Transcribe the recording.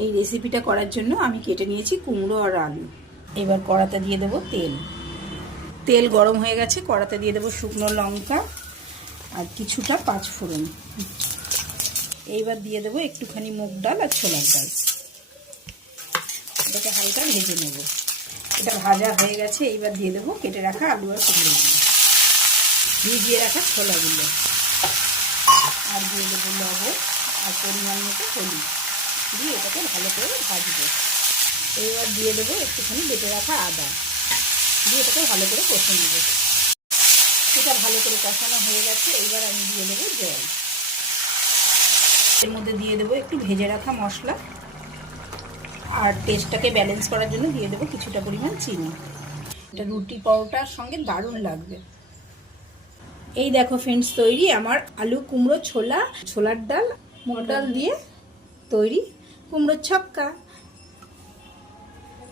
এই রেসিপিটা করার জন্য আমি কেটে নিয়েছি কুমড়ো আর আলু। এবার কড়াতে দিয়ে দেবো তেল। তেল গরম হয়ে গেছে, কড়াতে দিয়ে দেবো শুকনো লঙ্কা আর কিছুটা পাঁচফোড়ন। এইবার দিয়ে দেবো একটুখানি মুগ ডাল আর ছোলার ডাল। এটাকে হালকা ভেজে নেব। এটা ভাজা হয়ে গেছে, এইবার দিয়ে দেবো কেটে রাখা আলু আর কুমড়োগুলো, ভিজিয়ে রাখা ছোলাগুলো, আর দিয়ে দেবো লবণ আর পরিমাণ মতো হলুদ দিয়ে এটাকে ভালো করে ভাজবো। এইবার দিয়ে দেবো একটুখানি বেটে রাখা আদা দিয়ে এটাকে ভালো করে কষে নেব। এটা ভালো করে কষানো হয়ে গেছে, এইবার আমি দিয়ে দেবো জল। এর মধ্যে দিয়ে দেবো একটু ভেজে রাখা মশলা আর টেস্টটাকে ব্যালেন্স করার জন্য দিয়ে দেবো কিছুটা পরিমাণ চিনি। এটা রুটি পরোটার সঙ্গে দারুণ লাগবে। এই দেখো ফ্রেন্ডস, তৈরি আমার আলু কুমড়ো ছোলার ডাল মুগ ডাল দিয়ে তৈরি কুমড়োর ছক্কা।